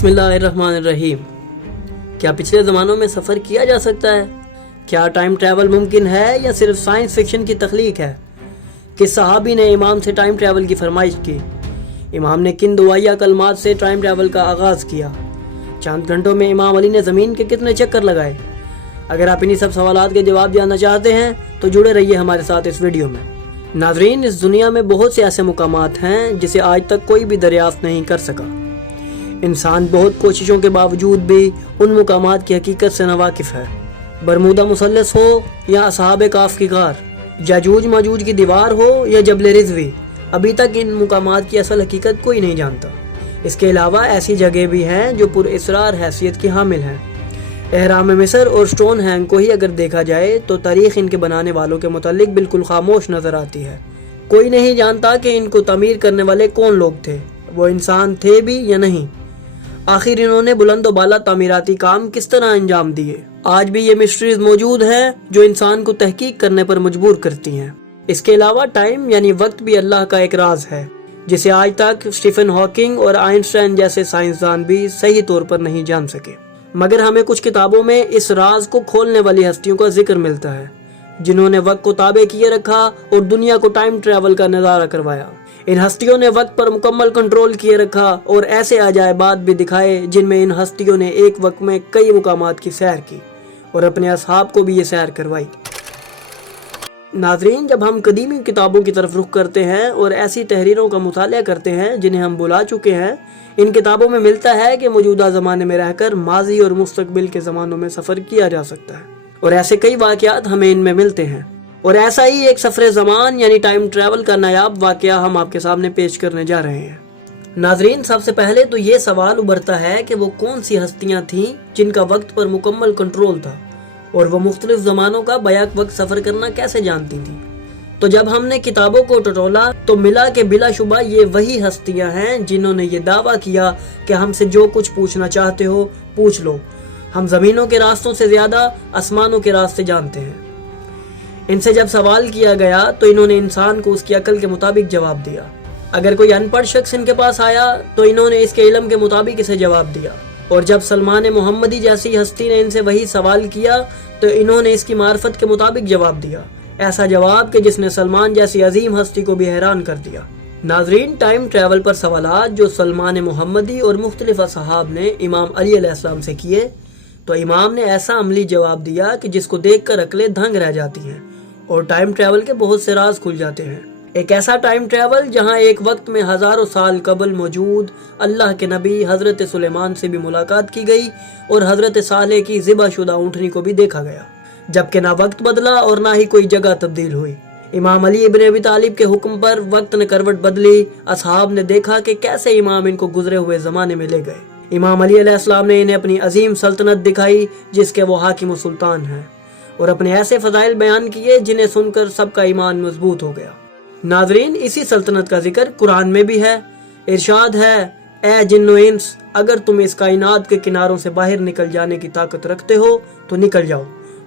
بسم اللہ الرحمن الرحیم۔ کیا پچھلے زمانوں میں سفر کیا جا سکتا ہے؟ کیا ٹائم ٹریول ممکن ہے یا صرف سائنس فکشن کی تخلیق ہے؟ کس صحابی نے امام سے ٹائم ٹریول کی فرمائش کی؟ امام نے کن دعائیہ کلمات سے ٹائم ٹریول کا آغاز کیا؟ چند گھنٹوں میں امام علی نے زمین کے کتنے چکر لگائے؟ اگر آپ انہی سب سوالات کے جواب جاننا چاہتے ہیں تو جڑے رہیے ہمارے ساتھ اس ویڈیو میں۔ ناظرین، اس دنیا میں بہت سے ایسے مقامات ہیں جسے آج تک کوئی بھی دریافت نہیں کر سکا۔ انسان بہت کوششوں کے باوجود بھی ان مقامات کی حقیقت سے ناواقف ہے۔ برمودا مثلث ہو یا اصحاب کہف کی غار، یاجوج ماجوج کی دیوار ہو یا جبل رضوی، ابھی تک ان مقامات کی اصل حقیقت کوئی نہیں جانتا۔ اس کے علاوہ ایسی جگہ بھی ہیں جو پر اسرار حیثیت کی حامل ہیں۔ اہرام مصر اور سٹون ہینگ کو ہی اگر دیکھا جائے تو تاریخ ان کے بنانے والوں کے متعلق بالکل خاموش نظر آتی ہے۔ کوئی نہیں جانتا کہ ان کو تعمیر کرنے والے کون لوگ تھے، وہ انسان تھے بھی یا نہیں، آخر انہوں نے بلند و بالا تعمیراتی کام کس طرح انجام دیے۔ آج بھی یہ مسٹریز موجود ہیں جو انسان کو تحقیق کرنے پر مجبور کرتی ہیں۔ اس کے علاوہ ٹائم یعنی وقت بھی اللہ کا ایک راز ہے جسے آج تک اسٹیفن ہاکنگ اور آئنسٹائن جیسے سائنسدان بھی صحیح طور پر نہیں جان سکے، مگر ہمیں کچھ کتابوں میں اس راز کو کھولنے والی ہستیوں کا ذکر ملتا ہے جنہوں نے وقت کو تابع کیے رکھا اور دنیا کو ٹائم ٹریول کا نظارہ کروایا۔ ان ہستیوں نے وقت پر مکمل کنٹرول کیے رکھا اور ایسے عجائبات بھی دکھائے جن میں ان ہستیوں نے ایک وقت میں کئی مقامات کی سیر کی اور اپنے اصحاب کو بھی یہ سیر کروائی۔ ناظرین، جب ہم قدیمی کتابوں کی طرف رخ کرتے ہیں اور ایسی تحریروں کا مطالعہ کرتے ہیں جنہیں ہم بلا چکے ہیں، ان کتابوں میں ملتا ہے کہ موجودہ زمانے میں رہ کر ماضی اور مستقبل کے زمانوں میں سفر کیا جا سکتا ہے، اور ایسے کئی واقعات ہمیں ان میں ملتے ہیں۔ اور ایسا ہی ایک سفر زمان یعنی ٹائم ٹریول کا نایاب واقعہ ہم آپ کے سامنے پیش کرنے جا رہے ہیں۔ ناظرین، سب سے پہلے تو یہ سوال ابھرتا ہے کہ وہ کون سی ہستیاں تھیں جن کا وقت پر مکمل کنٹرول تھا اور وہ مختلف زمانوں کا بیک وقت سفر کرنا کیسے جانتی تھیں؟ تو جب ہم نے کتابوں کو ٹٹولا تو ملا کہ بلا شبہ یہ وہی ہستیاں ہیں جنہوں نے یہ دعویٰ کیا کہ ہم سے جو کچھ پوچھنا چاہتے ہو پوچھ لو، ہم زمینوں کے راستوں سے زیادہ آسمانوں کے راستے جانتے ہیں۔ ان سے جب سوال کیا گیا تو انہوں نے انسان کو اس کی عقل کے مطابق جواب دیا۔ اگر کوئی ان پڑھ شخص ان کے پاس آیا تو انہوں نے اس کے علم کے مطابق اسے جواب دیا، اور جب سلمان محمدی جیسی ہستی نے ان سے وہی سوال کیا تو انہوں نے اس کی معرفت کے مطابق جواب دیا، ایسا جواب کہ جس نے سلمان جیسی عظیم ہستی کو بھی حیران کر دیا۔ ناظرین، ٹائم ٹریول پر سوالات جو سلمان محمدی اور مختلف اصحاب نے امام علی علیہ السلام سے کیے تو امام نے ایسا عملی جواب دیا کہ جس کو دیکھ کر عقلیں دھنگ رہ جاتی ہیں اور ٹائم ٹریول کے بہت سے راز کھل جاتے ہیں۔ ایک ایسا ٹائم ٹریول جہاں ایک وقت میں ہزاروں سال قبل موجود اللہ کے نبی حضرت سلیمان سے بھی ملاقات کی گئی اور حضرت صالح کی ذبح شدہ اونٹنی کو بھی دیکھا گیا، جبکہ نہ وقت بدلا اور نہ ہی کوئی جگہ تبدیل ہوئی۔ امام علی ابن ابی طالب کے حکم پر وقت نے کروٹ بدلی، اصحاب نے دیکھا کہ کیسے امام ان کو گزرے ہوئے زمانے میں لے گئے۔ امام علی علیہ السلام نے انہیں اپنی عظیم سلطنت دکھائی جس کے وہ حاکم و سلطان ہیں، اور اپنے ایسے فضائل بیان کیے جنہیں سن کر سب کا ایمان مضبوط ہو گیا۔ ناظرین، اسی سلطنت کا ذکر قرآن میں بھی ہے۔ ارشاد ہے، اے جن و انس، اگر تم اس کائنات کے کناروں سے باہر نکل جانے کی طاقت رکھتے ہو تو نکل جاؤ،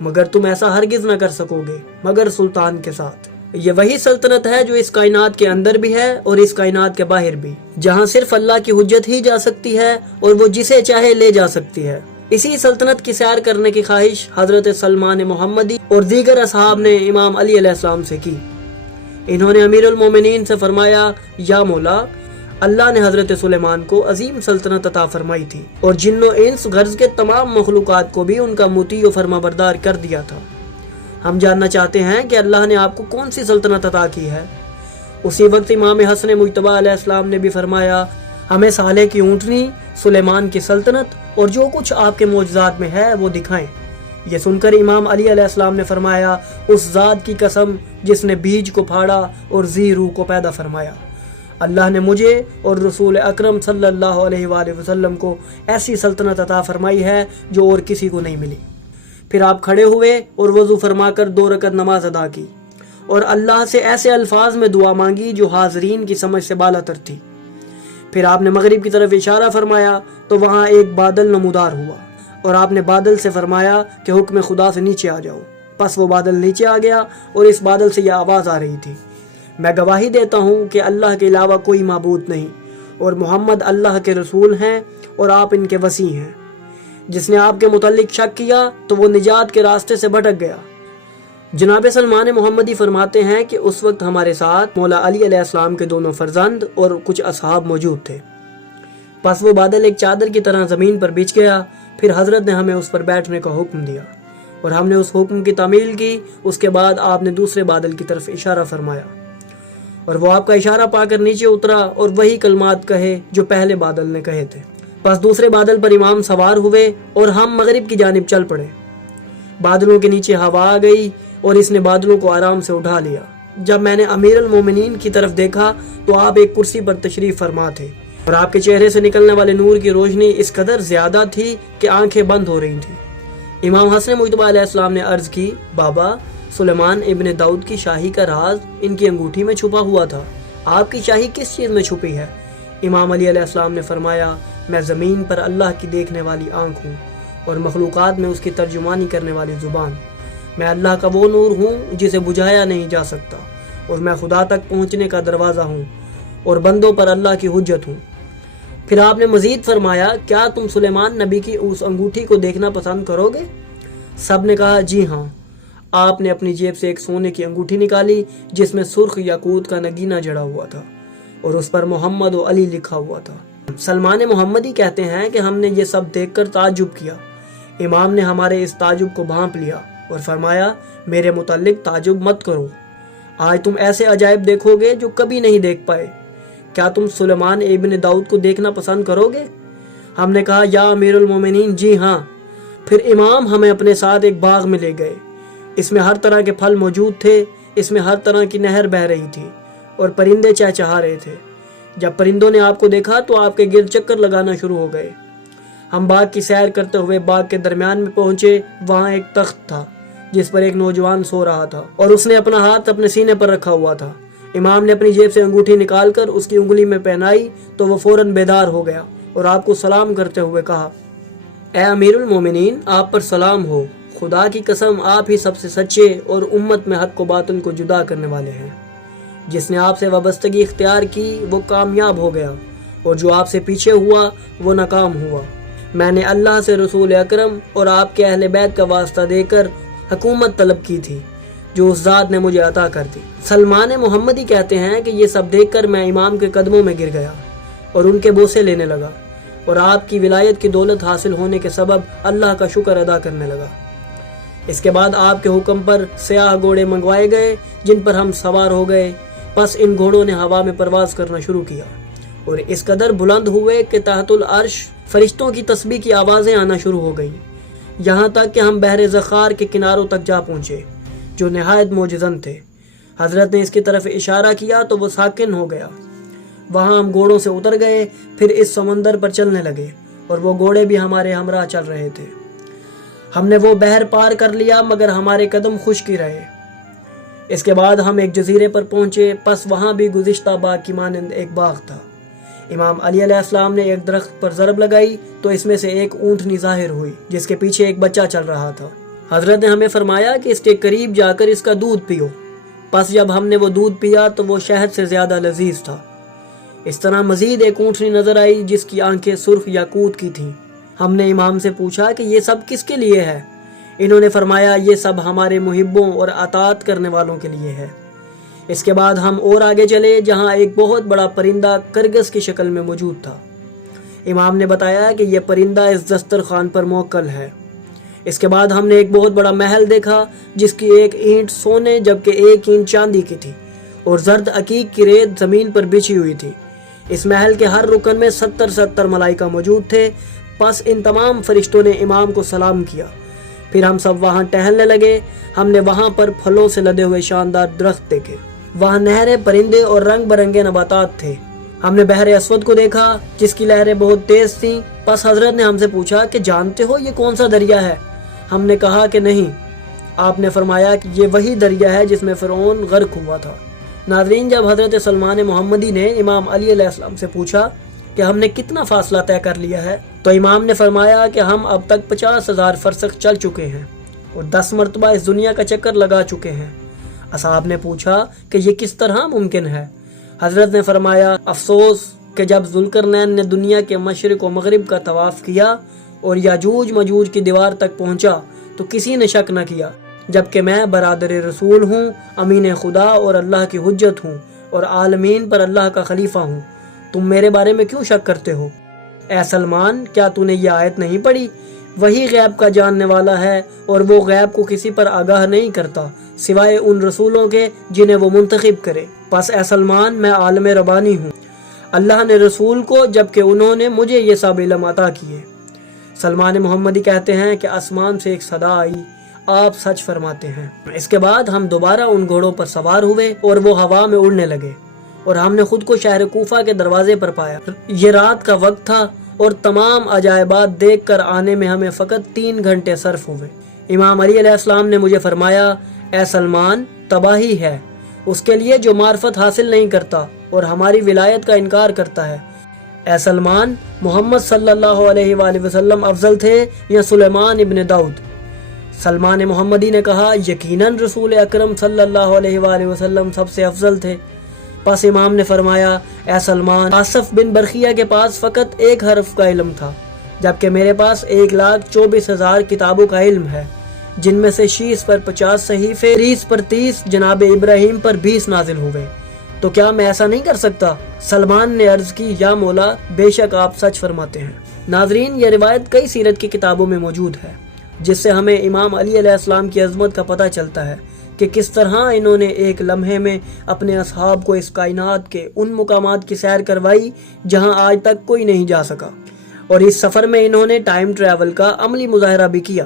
مگر تم ایسا ہرگز نہ کر سکو گے مگر سلطان کے ساتھ۔ یہ وہی سلطنت ہے جو اس کائنات کے اندر بھی ہے اور اس کائنات کے باہر بھی، جہاں صرف اللہ کی حجت ہی جا سکتی ہے اور وہ جسے چاہے لے جا سکتی ہے۔ اسی سلطنت کی سیر کرنے کی خواہش حضرت سلمان محمدی اور دیگر اصحاب نے امام علی علیہ السلام سے کی۔ انہوں نے امیر المومنین سے فرمایا، یا مولا، اللہ نے حضرت سلیمان کو عظیم سلطنت عطا فرمائی تھی اور جن و انس غرض کے تمام مخلوقات کو بھی ان کا مطیع و فرما بردار کر دیا تھا۔ ہم جاننا چاہتے ہیں کہ اللہ نے آپ کو کون سی سلطنت عطا کی ہے۔ اسی وقت امام حسن مجتبی علیہ السلام نے بھی فرمایا، ہمیں صالح کی اونٹنی، سلیمان کی سلطنت اور جو کچھ آپ کے معجزات میں ہے وہ دکھائیں۔ یہ سن کر امام علی علیہ السلام نے فرمایا، اس ذات کی قسم جس نے بیج کو پھاڑا اور ذی روح کو پیدا فرمایا، اللہ نے مجھے اور رسول اکرم صلی اللہ علیہ وآلہ وسلم کو ایسی سلطنت عطا فرمائی ہے جو اور کسی کو نہیں ملی۔ پھر آپ کھڑے ہوئے اور وضو فرما کر 2 رکعت نماز ادا کی اور اللہ سے ایسے الفاظ میں دعا مانگی جو حاضرین کی سمجھ سے بالا تر تھی۔ پھر آپ نے مغرب کی طرف اشارہ فرمایا تو وہاں ایک بادل نمودار ہوا اور آپ نے بادل سے فرمایا کہ حکم خدا سے نیچے آ جاؤ۔ پس وہ بادل نیچے آ گیا اور اس بادل سے یہ آواز آ رہی تھی، میں گواہی دیتا ہوں کہ اللہ کے علاوہ کوئی معبود نہیں، اور محمد اللہ کے رسول ہیں اور آپ ان کے وصی ہیں۔ جس نے آپ کے متعلق شک کیا تو وہ نجات کے راستے سے بھٹک گیا۔ جناب سلمان محمدی فرماتے ہیں کہ اس وقت ہمارے ساتھ مولا علی علیہ السلام کے دونوں فرزند اور کچھ اصحاب موجود تھے۔ پس وہ بادل ایک چادر کی طرح زمین پر بچھ گیا، پھر حضرت نے ہمیں اس پر بیٹھنے کا حکم دیا اور ہم نے اس حکم کی تعمیل کی۔ اس کے بعد آپ نے دوسرے بادل کی طرف اشارہ فرمایا اور وہ آپ کا اشارہ پا کر نیچے اترا اور وہی کلمات کہے جو پہلے بادل نے کہے تھے۔ پس دوسرے بادل پر امام سوار ہوئے اور ہم مغرب کی جانب چل پڑے۔ بادلوں کے نیچے ہوا آ گئی اور اس نے بادلوں کو آرام سے اٹھا لیا۔ جب میں نے امیر المومنین کی طرف دیکھا تو آپ ایک کرسی پر تشریف فرما تھے اور آپ کے چہرے سے نکلنے والے نور کی روشنی اس قدر زیادہ تھی کہ آنکھیں بند ہو رہی تھیں۔ امام حسن مجتبی علیہ السلام نے عرض کی، بابا، سلیمان ابن داؤد کی شاہی کا راز ان کی انگوٹھی میں چھپا ہوا تھا، آپ کی شاہی کس چیز میں چھپی ہے؟ امام علی علیہ السلام نے فرمایا، میں زمین پر اللہ کی دیکھنے والی آنکھ ہوں اور مخلوقات میں اس کی ترجمانی کرنے والی زبان۔ میں اللہ کا وہ نور ہوں جسے بجھایا نہیں جا سکتا اور میں خدا تک پہنچنے کا دروازہ ہوں اور بندوں پر اللہ کی حجت ہوں۔ پھر آپ نے مزید فرمایا، کیا تم سلیمان نبی کی اس انگوٹھی کو دیکھنا پسند کرو گے؟ سب نے کہا جی ہاں۔ آپ نے اپنی جیب سے ایک سونے کی انگوٹھی نکالی جس میں سرخ یاقوت کا نگینہ جڑا ہوا تھا اور اس پر محمد و علی لکھا ہوا تھا۔ سلمان محمدی کہتے ہیں کہ ہم نے یہ سب دیکھ کر تعجب کیا۔ امام نے ہمارے اس تعجب کو بھانپ لیا اور فرمایا، میرے متعلق تعجب مت کرو، آج تم ایسے عجائب دیکھو گے جو کبھی نہیں دیکھ پائے۔ کیا تم سلیمان ابن داؤد کو دیکھنا پسند کرو گے؟ ہم نے کہا، یا امیر المومنین، جی ہاں۔ پھر امام ہمیں اپنے ساتھ ایک باغ میں لے گئے۔ اس میں ہر طرح کے پھل موجود تھے، اس میں ہر طرح کی نہر بہہ رہی تھی اور پرندے چہچہا رہے تھے۔ جب پرندوں نے آپ کو دیکھا تو آپ کے گرد چکر لگانا شروع ہو گئے۔ ہم باغ کی سیر کرتے ہوئے باغ کے درمیان میں پہنچے۔ وہاں ایک تخت تھا جس پر ایک نوجوان سو رہا تھا اور اس نے اپنا ہاتھ اپنے سینے پر رکھا ہوا تھا۔ امام نے اپنی جیب سے انگوٹھی نکال کر اس کی انگلی میں پہنائی تو وہ فوراً بیدار ہو گیا اور آپ کو سلام کرتے ہوئے کہا، اے امیر المومنین، آپ پر سلام ہو، خدا کی قسم آپ ہی سب سے سچے اور امت میں حق و باطل کو جدا کرنے والے ہیں۔ جس نے آپ سے وابستگی اختیار کی وہ کامیاب ہو گیا اور جو آپ سے پیچھے ہوا وہ ناکام ہوا۔ میں نے اللہ سے رسول اکرم اور آپ کے اہل بیت کا واسطہ دے کر حکومت طلب کی تھی جو اس ذات نے مجھے عطا کر دی۔ سلمان محمدی کہتے ہیں کہ یہ سب دیکھ کر میں امام کے قدموں میں گر گیا اور ان کے بوسے لینے لگا اور آپ کی ولایت کی دولت حاصل ہونے کے سبب اللہ کا شکر ادا کرنے لگا۔ اس کے بعد آپ کے حکم پر سیاہ گھوڑے منگوائے گئے جن پر ہم سوار ہو گئے۔ پس ان گھوڑوں نے ہوا میں پرواز کرنا شروع کیا اور اس قدر بلند ہوئے کہ تحت العرش فرشتوں کی تسبیح کی آوازیں آنا شروع ہو گئیں، یہاں تک کہ ہم بحر زخار کے کناروں تک جا پہنچے جو نہایت معجزن تھے۔ حضرت نے اس کی طرف اشارہ کیا تو وہ ساکن ہو گیا۔ وہاں ہم گھوڑوں سے اتر گئے، پھر اس سمندر پر چلنے لگے اور وہ گھوڑے بھی ہمارے ہمراہ چل رہے تھے۔ ہم نے وہ بحر پار کر لیا مگر ہمارے قدم خشک ہی رہے۔ اس کے بعد ہم ایک جزیرے پر پہنچے، پس وہاں بھی گزشتہ باغ کی مانند ایک باغ تھا۔ امام علی علیہ السلام نے ایک درخت پر ضرب لگائی تو اس میں سے ایک اونٹنی ظاہر ہوئی جس کے پیچھے ایک بچہ چل رہا تھا۔ حضرت نے ہمیں فرمایا کہ اس کے قریب جا کر اس کا دودھ پیو۔ پس جب ہم نے وہ دودھ پیا تو وہ شہد سے زیادہ لذیذ تھا۔ اس طرح مزید ایک اونٹنی نظر آئی جس کی آنکھیں سرخ یاقوت کی تھیں۔ ہم نے امام سے پوچھا کہ یہ سب کس کے لیے ہے؟ انہوں نے فرمایا، یہ سب ہمارے محبوں اور اطاعت کرنے والوں کے لیے ہے۔ اس کے بعد ہم اور آگے چلے جہاں ایک بہت بڑا پرندہ کرگس کی شکل میں موجود تھا۔ امام نے بتایا کہ یہ پرندہ اس دسترخوان پر موکل ہے۔ اس کے بعد ہم نے ایک بہت بڑا محل دیکھا جس کی ایک اینٹ سونے جبکہ ایک اینٹ چاندی کی تھی اور زرد عقیق کی ریت زمین پر بچھی ہوئی تھی۔ اس محل کے ہر رکن میں 70 ملائکہ موجود تھے۔ پس ان تمام فرشتوں نے امام کو سلام کیا۔ پھر ہم سب وہاں ٹہلنے لگے۔ ہم نے وہاں پر پھلوں سے لدے ہوئے شاندار درخت دیکھے۔ وہاں نہریں، پرندے اور رنگ برنگے نباتات تھے۔ ہم نے بحر اسود کو دیکھا جس کی لہریں بہت تیز تھیں۔ پس حضرت نے ہم سے پوچھا کہ جانتے ہو یہ کون سا دریا ہے؟ ہم نے کہا کہ نہیں۔ آپ نے فرمایا کہ یہ وہی دریا ہے جس میں فرعون غرق ہوا تھا۔ ناظرین، جب حضرت سلمان محمدی نے امام علی علیہ السلام سے پوچھا کہ ہم نے کتنا فاصلہ طے کر لیا ہے تو امام نے فرمایا کہ ہم اب تک 50,000 فرسخ چل چکے ہیں اور 10 مرتبہ اس دنیا کا چکر لگا چکے ہیں۔ اصحاب نے پوچھا کہ یہ کس طرح ممکن ہے؟ حضرت نے فرمایا، افسوس کہ جب ذوالقرنین نے دنیا کے مشرق و مغرب کا طواف کیا اور یاجوج مجوج کی دیوار تک پہنچا تو کسی نے شک نہ کیا، جبکہ میں برادر رسول ہوں، امین خدا اور اللہ کی حجت ہوں اور عالمین پر اللہ کا خلیفہ ہوں، تم میرے بارے میں کیوں شک کرتے ہو؟ اے سلمان، کیا تو نے یہ آیت نہیں پڑھی؟ وہی غیب کا جاننے والا ہے اور وہ غیب کو کسی پر آگاہ نہیں کرتا سوائے ان رسولوں کے جنہیں وہ منتخب کرے۔ پس اے سلمان، میں عالم ربانی ہوں، اللہ نے رسول کو جبکہ انہوں نے مجھے یہ سب علم عطا کیے۔ سلمان محمدی کہتے ہیں کہ آسمان سے ایک صدا آئی، آپ سچ فرماتے ہیں۔ اس کے بعد ہم دوبارہ ان گھوڑوں پر سوار ہوئے اور وہ ہوا میں اڑنے لگے اور ہم نے خود کو شہر کوفہ کے دروازے پر پایا۔ یہ رات کا وقت تھا اور تمام عجائبات دیکھ کر آنے میں ہمیں فقط 3 گھنٹے صرف ہوئے۔ امام علی علیہ السلام نے مجھے فرمایا، اے سلمان، تباہی ہے اس کے لیے جو معرفت حاصل نہیں کرتا اور ہماری ولایت کا انکار کرتا ہے۔ اے سلمان، محمد صلی اللہ علیہ وآلہ وسلم افضل تھے یا سلیمان ابن داؤد؟ سلمان محمدی نے کہا، یقیناً رسول اکرم صلی اللہ علیہ وآلہ وسلم سب سے افضل تھے۔ پس امام نے فرمایا، اے سلمان، آصف بن برخیہ کے پاس فقط 1 حرف کا علم تھا، جبکہ میرے پاس 1,24,000 کتابوں کا علم ہے، جن میں سے شیس پر 50 صحیفے، 30 پر 30 جناب ابراہیم پر 20 نازل ہوئے، تو کیا میں ایسا نہیں کر سکتا؟ سلمان نے عرض کی، یا مولا، بے شک آپ سچ فرماتے ہیں۔ ناظرین، یہ روایت کئی سیرت کی کتابوں میں موجود ہے، جس سے ہمیں امام علی علیہ السلام کی عظمت کا پتہ چلتا ہے کہ کس طرح انہوں نے ایک لمحے میں اپنے اصحاب کو اس کائنات کے ان مقامات کی سیر کروائی جہاں آج تک کوئی نہیں جا سکا، اور اس سفر میں انہوں نے ٹائم ٹریول کا عملی مظاہرہ بھی کیا،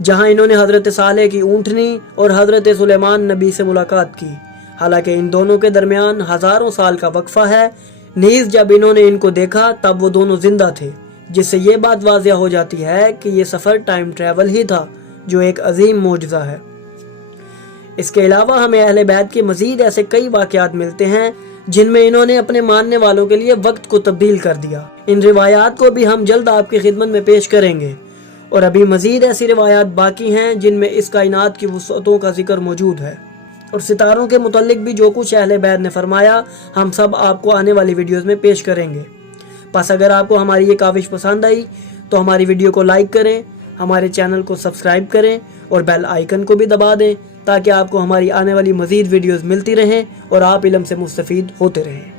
جہاں انہوں نے حضرت صالح کی اونٹنی اور حضرت سلیمان نبی سے ملاقات کی، حالانکہ ان دونوں کے درمیان ہزاروں سال کا وقفہ ہے۔ نیز جب انہوں نے ان کو دیکھا تب وہ دونوں زندہ تھے، جس سے یہ بات واضح ہو جاتی ہے کہ یہ سفر ٹائم ٹریول ہی تھا، جو ایک عظیم معجزہ ہے۔ اس کے علاوہ ہمیں اہل بیت کے مزید ایسے کئی واقعات ملتے ہیں جن میں انہوں نے اپنے ماننے والوں کے لیے وقت کو تبدیل کر دیا۔ ان روایات کو بھی ہم جلد آپ کی خدمت میں پیش کریں گے، اور ابھی مزید ایسی روایات باقی ہیں جن میں اس کائنات کی وسعتوں کا ذکر موجود ہے، اور ستاروں کے متعلق بھی جو کچھ اہل بیت نے فرمایا ہم سب آپ کو آنے والی ویڈیوز میں پیش کریں گے۔ پس اگر آپ کو ہماری یہ کاوش پسند آئی تو ہماری ویڈیو کو لائک کریں، ہمارے چینل کو سبسکرائب کریں اور بیل آئیکن کو بھی دبا دیں تاکہ آپ کو ہماری آنے والی مزید ویڈیوز ملتی رہیں اور آپ علم سے مستفید ہوتے رہیں۔